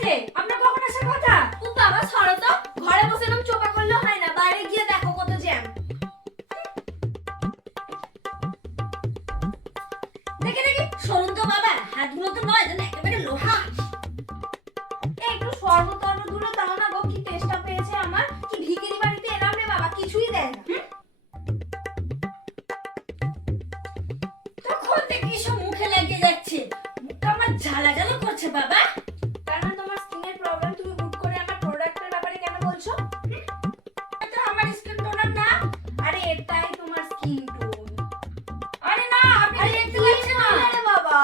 হয়েছে? আপনার কখন আসার কথা? ও বাবা সরো তো, ঘরে বসে এরকম চোপা করলেও হয় না, বাইরে গিয়ে দেখো কত জ্যাম। দেখে দেখি সরুন তো বাবা, হাতগুলো তো নয় যেন একেবারে লোহা। একটু শরবত টরবত গুলো দাও না গো, কি টেস্টটা পেয়েছে আমার। কি ভিকিরি বাড়িতে এলাম রে বাবা, কিছুই দেয় না। তখন থেকে সব মুখে লাগিয়ে যাচ্ছে, মুখটা আমার জ্বালা জ্বালা করছে বাবা। কেন তোমার স্কিনের প্রবলেম, তুমি হুট করে আমার প্রোডাক্টের ব্যাপারে কেন বলছো? এটা আমার স্কিন টোনার না। আরে এটাই তোমার স্কিন টোন। আরে না, আপনি আরে দেখতে কি পাচ্ছেন না। বললে রে বাবা?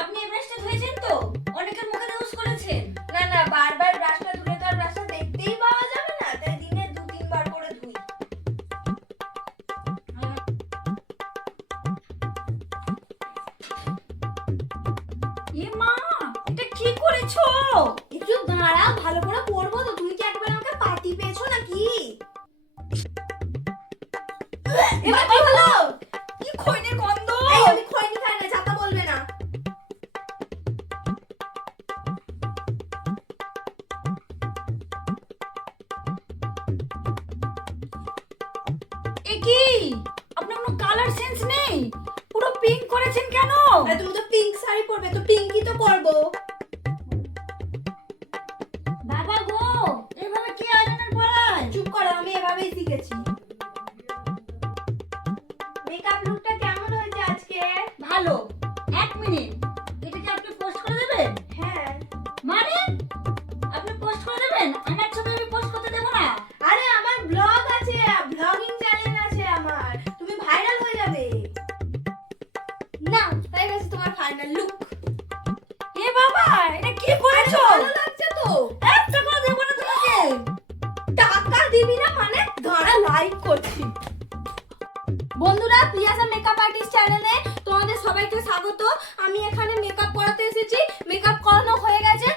আপনি এই ব্রাশটা ধুয়েছেন তো? অনেকের মুখে ইউজ করেছেন। না না, বারবার ব্রাশটা ধুলে তো আর ব্রাশটা দেখতেই পাওয়া যাবে না, তাই দিনে 2-3 বার করে ধুই। এ মা, এটা কি করেছো? একটু দাঁড়াও, ভালো করে করবো তো। তুমি কি একবার আমাকে পাতি পেয়েছো নাকি? এবার কি হলো? কি খৈনের গন্ধ! এই আমি খৈনি খাই না, ছাতা বলবে না। এ কি? আপনার কোনো কালার সেন্স নেই, পুরো পিঙ্ক করেছেন কেন? আরে তুমি তো পিঙ্ক শাড়ি পরবে, তো পিঙ্কই তো পরবো। বাবা গো, এভাবে কি আয়োজনের পড়ায়? চুপ করো, আমি এভাবেই শিখেছি। মেকআপ লুকটা কেমন হয়েছে আজকে? ভালো। 1 মিনিট, এটা কি আপনি পোস্ট করে দেবেন? হ্যাঁ। মানে আপনি পোস্ট করে দেবেন? আমার ছবি আমি পোস্ট করতে দেব না। আরে আমার ব্লগ আছে, ব্লগিং চ্যানেল আছে আমার, তুমি ভাইরাল হয়ে যাবে। না, তাই গেছে তোমার ফাইনাল লুক। এ বাবা, এটা কি করেছো? ভালো লাগছে তো? একটা করে দেব না তোমাকে। টাকা দিবি না মানে? ধরা লাইক করছি। বন্ধুরা, প্রিয়াসা মেকআপ আর্টিস্ট চ্যানেলে তোমাদের সবাইকে স্বাগত। আমি এখানে মেকআপ করাতে এসেছি, মেকআপ করানো হয়ে গেছে,